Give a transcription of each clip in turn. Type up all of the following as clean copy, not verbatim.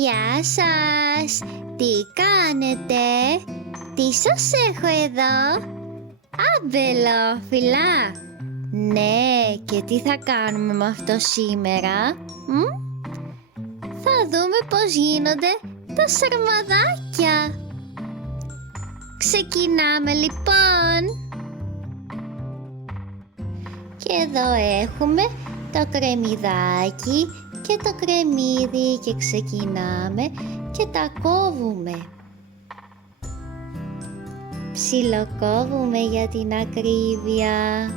Γεια σας! Τι κάνετε? Τι σας έχω εδώ? Αμπελόφυλλα! Ναι, και τι θα κάνουμε με αυτό σήμερα? Θα δούμε πώς γίνονται τα σαρμαδάκια. Ξεκινάμε λοιπόν. Και εδώ έχουμε το κρεμμυδάκι και το κρεμμύδι και ξεκινάμε και τα κόβουμε. Ψιλοκόβουμε για την ακρίβεια.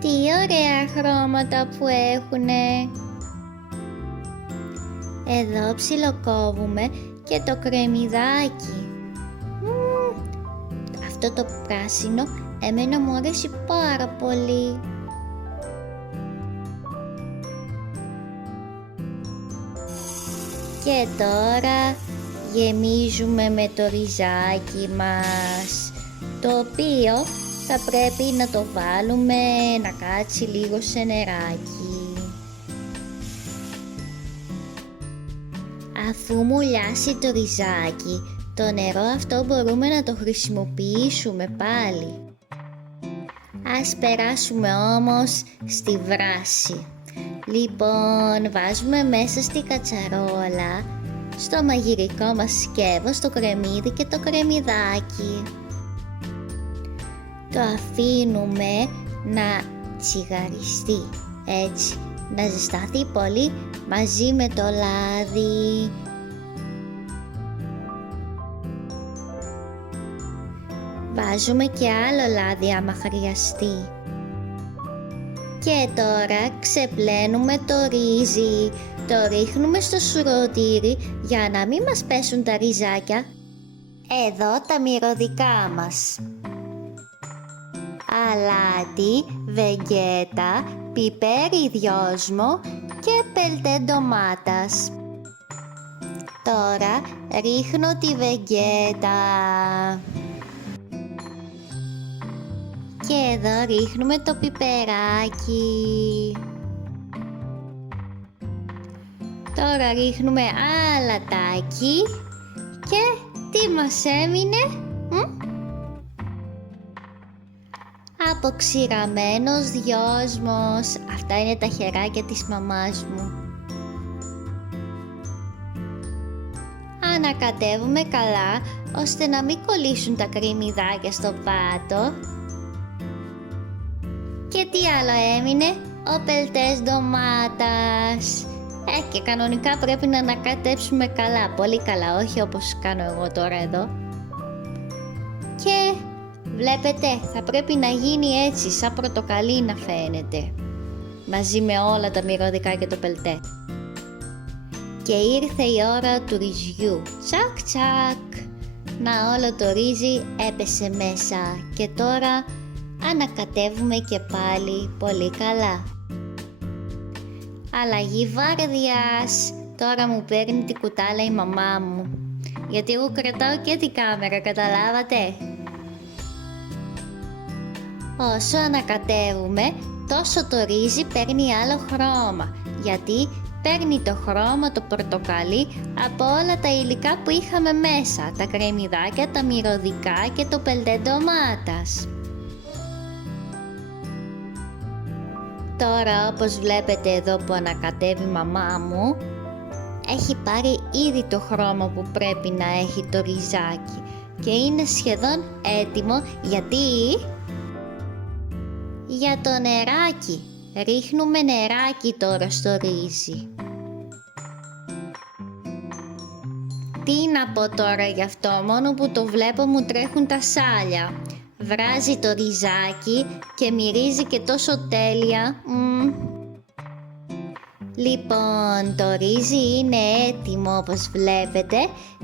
Τι ωραία χρώματα που έχουνε. Εδώ ψιλοκόβουμε και το κρεμμυδάκι. Αυτό το πράσινο εμένα μου αρέσει πάρα πολύ. Και τώρα γεμίζουμε με το ριζάκι μας, το οποίο θα πρέπει να το βάλουμε να κάτσει λίγο σε νεράκι. Αφού μουλιάσει το ριζάκι, το νερό αυτό μπορούμε να το χρησιμοποιήσουμε πάλι. Ας περάσουμε όμως στη βράση. Λοιπόν, βάζουμε μέσα στη κατσαρόλα, στο μαγειρικό μας σκεύος, το κρεμμύδι και το κρεμμυδάκι. Το αφήνουμε να τσιγαριστεί, έτσι, να ζεσταθεί πολύ μαζί με το λάδι. Βάζουμε και άλλο λάδι άμα χρειαστεί. Και τώρα ξεπλένουμε το ρύζι, το ρίχνουμε στο σουρωτήρι για να μην μας πέσουν τα ριζάκια. Εδώ τα μυρωδικά μας. Αλάτι, βεγγέτα, πιπέρι δυόσμο και πελτέ ντομάτας. Τώρα ρίχνω τη βεγγέτα. Και εδώ ρίχνουμε το πιπεράκι. Τώρα ρίχνουμε αλατάκι. Και τι μας έμεινε? Αποξηραμένος δυόσμος. Αυτά είναι τα χεράκια της μαμάς μου. Ανακατεύουμε καλά ώστε να μην κολλήσουν τα κρεμμυδάκια στο πάτο. Και τι άλλο έμεινε? Ο πελτές ντομάτας. Και κανονικά πρέπει να ανακατέψουμε καλά, πολύ καλά, όχι όπως κάνω εγώ τώρα εδώ. Και βλέπετε, θα πρέπει να γίνει έτσι, σαν πορτοκαλί να φαίνεται, μαζί με όλα τα μυρωδικά και το πελτέ. Και ήρθε η ώρα του ρυζιού. Τσακ τσακ. Να, όλο το ρύζι έπεσε μέσα. Και τώρα ανακατεύουμε και πάλι πολύ καλά. Αλλαγή βάρδιας. Τώρα μου παίρνει την κουτάλα η μαμά μου, γιατί εγώ κρατάω και την κάμερα, καταλάβατε? Όσο ανακατεύουμε, τόσο το ρύζι παίρνει άλλο χρώμα, γιατί παίρνει το χρώμα το πορτοκαλί από όλα τα υλικά που είχαμε μέσα, τα κρεμμυδάκια, τα μυρωδικά και το πελτέ ντομάτας. Τώρα, όπως βλέπετε εδώ που ανακατεύει η μαμά μου, έχει πάρει ήδη το χρώμα που πρέπει να έχει το ριζάκι και είναι σχεδόν έτοιμο, γιατί για το νεράκι. Ρίχνουμε νεράκι τώρα στο ρύζι. Τι να πω τώρα γι' αυτό, μόνο που το βλέπω μου τρέχουν τα σάλια. Βράζει το ριζάκι και μυρίζει και τόσο τέλεια. Λοιπόν, το ρύζι είναι έτοιμο όπως βλέπετε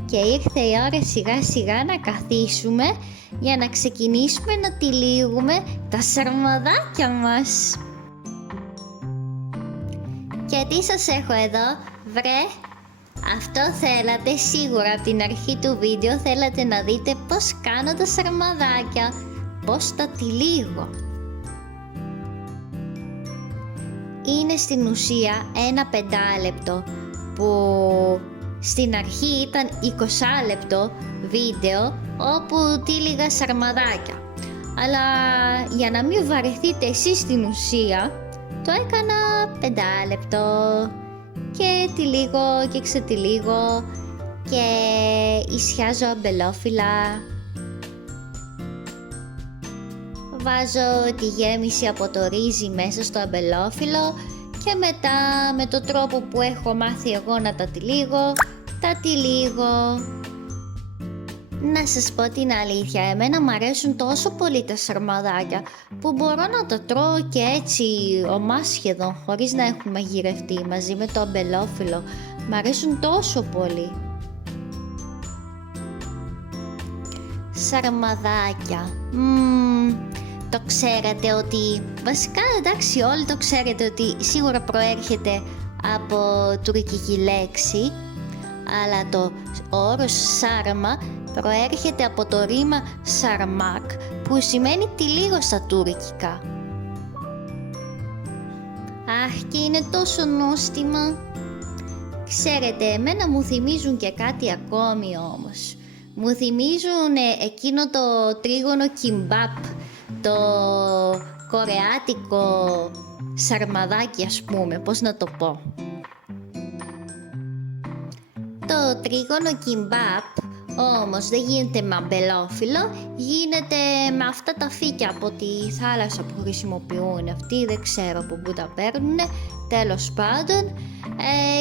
και ήρθε η ώρα σιγά σιγά να καθίσουμε για να ξεκινήσουμε να τυλίγουμε τα σαρμαδάκια μας. Και τι σας έχω εδώ, βρε? Αυτό θέλατε σίγουρα από την αρχή του βίντεο, θέλατε να δείτε πώς κάνω τα σαρμαδάκια, πώς τα τυλίγω. είναι στην ουσία ένα 5 λεπτό που στην αρχή ήταν 20 λεπτό βίντεο όπου τύλιγα σαρμαδάκια. Αλλά για να μην βαρεθείτε εσείς στην ουσία, το έκανα 5 λεπτό και τυλίγω και ξετυλίγω και ισιάζω αμπελόφυλλα. Βάζω τη γέμιση από το ρύζι μέσα στο αμπελόφυλλο και μετά με τον τρόπο που έχω μάθει εγώ να τα τυλίγω, τα τυλίγω. Να σας πω την αλήθεια, εμένα μου αρέσουν τόσο πολύ τα σαρμαδάκια που μπορώ να τα τρώω και έτσι ομά σχεδόν, χωρίς να έχουν μαγειρευτεί, μαζί με το αμπελόφυλλο. Μ' αρέσουν τόσο πολύ. Σαρμαδάκια. Το ξέρετε ότι, βασικά εντάξει όλοι το ξέρετε ότι σίγουρα προέρχεται από τουρκική λέξη, αλλά ο όρος σάρμα προέρχεται από το ρήμα σαρμάκ που σημαίνει τυλίγω στα τουρκικά. Αχ, και είναι τόσο νόστιμα. Ξέρετε, εμένα μου θυμίζουν και κάτι ακόμη όμως. Μου θυμίζουν εκείνο το τρίγωνο κιμπάπ, το κορεάτικο σαρμαδάκι ας πούμε, πώς να το πω. Το τρίγωνο κιμπάπ όμως δεν γίνεται με αμπελόφυλλο, γίνεται με αυτά τα φύκια από τη θάλασσα που χρησιμοποιούν αυτοί, δεν ξέρω από πού τα παίρνουν, τέλος πάντων.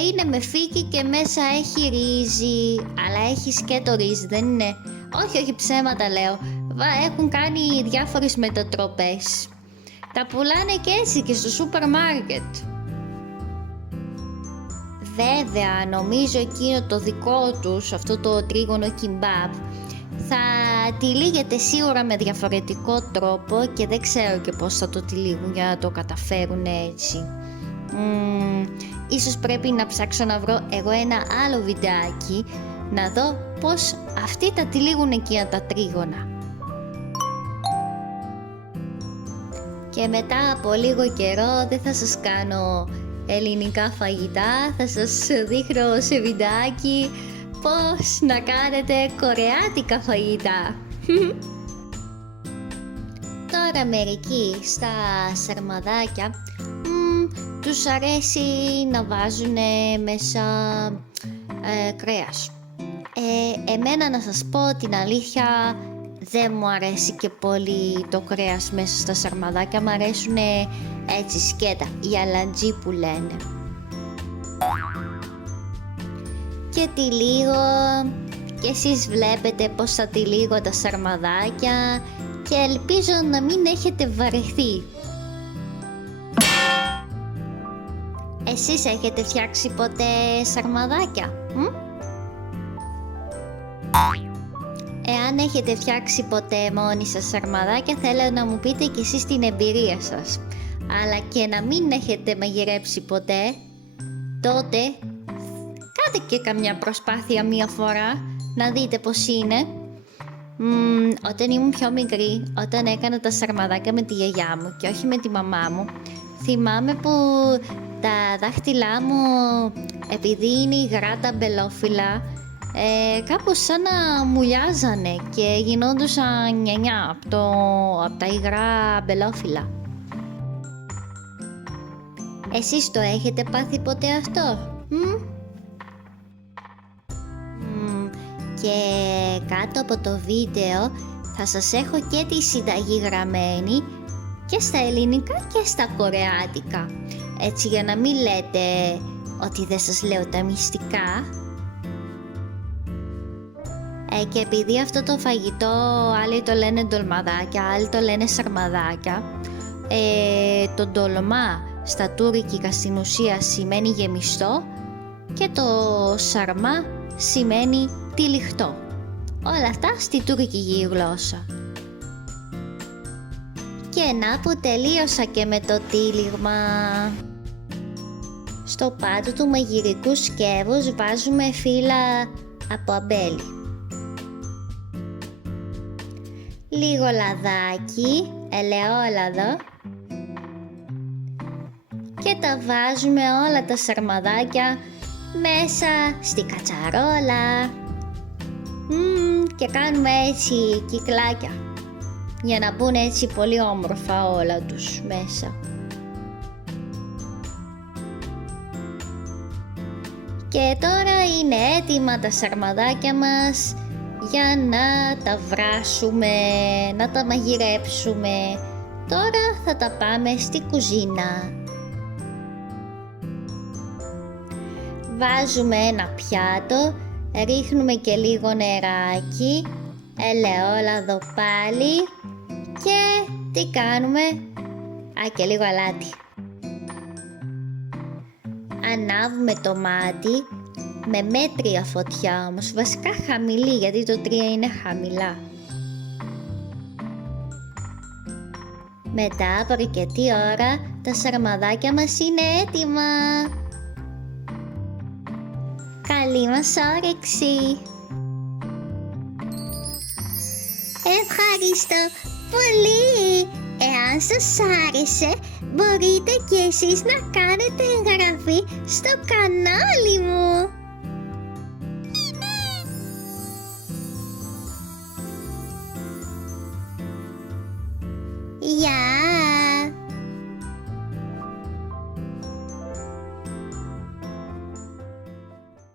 Είναι με φύκι και μέσα έχει ρύζι, αλλά έχει και το ρύζι, δεν είναι, όχι ψέματα λέω, έχουν κάνει διάφορες μετατροπές. Τα πουλάνε και έτσι και στο σούπερ μάρκετ. Βέβαια, νομίζω εκείνο το δικό τους, αυτό το τρίγωνο κιμπάπ, θα τυλίγεται σίγουρα με διαφορετικό τρόπο και δεν ξέρω και πώς θα το τυλίγουν για να το καταφέρουν έτσι. Ίσως πρέπει να ψάξω να βρω εγώ ένα άλλο βιντεάκι να δω πώς αυτοί τα τυλίγουν εκείνα τα τρίγωνα. Και μετά από λίγο καιρό δεν θα σας κάνω ελληνικά φαγητά, θα σας δείχνω σε βιντεάκι πώς να κάνετε κορεάτικα φαγητά. Τώρα μερικοί στα σαρμαδάκια τους αρέσει να βάζουν μέσα κρέας. Εμένα να σας πω την αλήθεια δεν μου αρέσει και πολύ το κρέας μέσα στα σαρμαδάκια, μου αρέσουν έτσι σκέτα, οι αλαντζί που λένε. Και τυλίγω και εσείς βλέπετε πως θα τυλίγω τα σαρμαδάκια και ελπίζω να μην έχετε βαρεθεί. Εσείς έχετε φτιάξει ποτέ σαρμαδάκια? Εάν έχετε φτιάξει ποτέ μόνοι σας σαρμαδάκια, θέλω να μου πείτε κι εσείς την εμπειρία σας. Αλλά και να μην έχετε μαγειρέψει ποτέ, τότε κάντε και καμιά προσπάθεια μία φορά να δείτε πως είναι. Όταν ήμουν πιο μικρή, όταν έκανα τα σαρμαδάκια με τη γιαγιά μου και όχι με τη μαμά μου, θυμάμαι που τα δάχτυλά μου, επειδή είναι υγρά τα αμπελόφυλλα, κάπως σαν να μουλιάζανε και γινόντουσαν νιανιά από τα υγρά αμπελόφυλλα. Εσείς το έχετε πάθει ποτέ αυτό? Και κάτω από το βίντεο θα σας έχω και τη συνταγή γραμμένη και στα ελληνικά και στα κορεάτικα, έτσι για να μην λέτε ότι δεν σας λέω τα μυστικά. Και επειδή αυτό το φαγητό άλλοι το λένε ντολμαδάκια, άλλοι το λένε σαρμαδάκια, το ντολμά στα τουρκικά στην ουσία σημαίνει γεμιστό και το σαρμά σημαίνει τυλιχτό. Όλα αυτά στη τουρκική γλώσσα. Και να που τελείωσα και με το τύλιγμα. Στο πάτο του μαγειρικού σκεύους βάζουμε φύλλα από αμπέλι. Λίγο λαδάκι, ελαιόλαδο και τα βάζουμε όλα τα σαρμαδάκια μέσα στη κατσαρόλα και κάνουμε έτσι κυκλάκια για να μπουν έτσι πολύ όμορφα όλα τους μέσα. Και τώρα είναι έτοιμα τα σαρμαδάκια μας για να τα βράσουμε, να τα μαγειρέψουμε. Τώρα θα τα πάμε στη κουζίνα. Βάζουμε ένα πιάτο, ρίχνουμε και λίγο νεράκι, ελαιόλαδο πάλι και τι κάνουμε? Και λίγο αλάτι. Ανάβουμε το μάτι με μέτρια φωτιά όμως, βασικά χαμηλή γιατί το 3 είναι χαμηλά. Μετά από αρκετή ώρα τα σαρμαδάκια μας είναι έτοιμα. Καλή μας όρεξη! Ευχαριστώ πολύ! Εάν σας άρεσε, μπορείτε και εσείς να κάνετε εγγραφή στο κανάλι μου. Γεια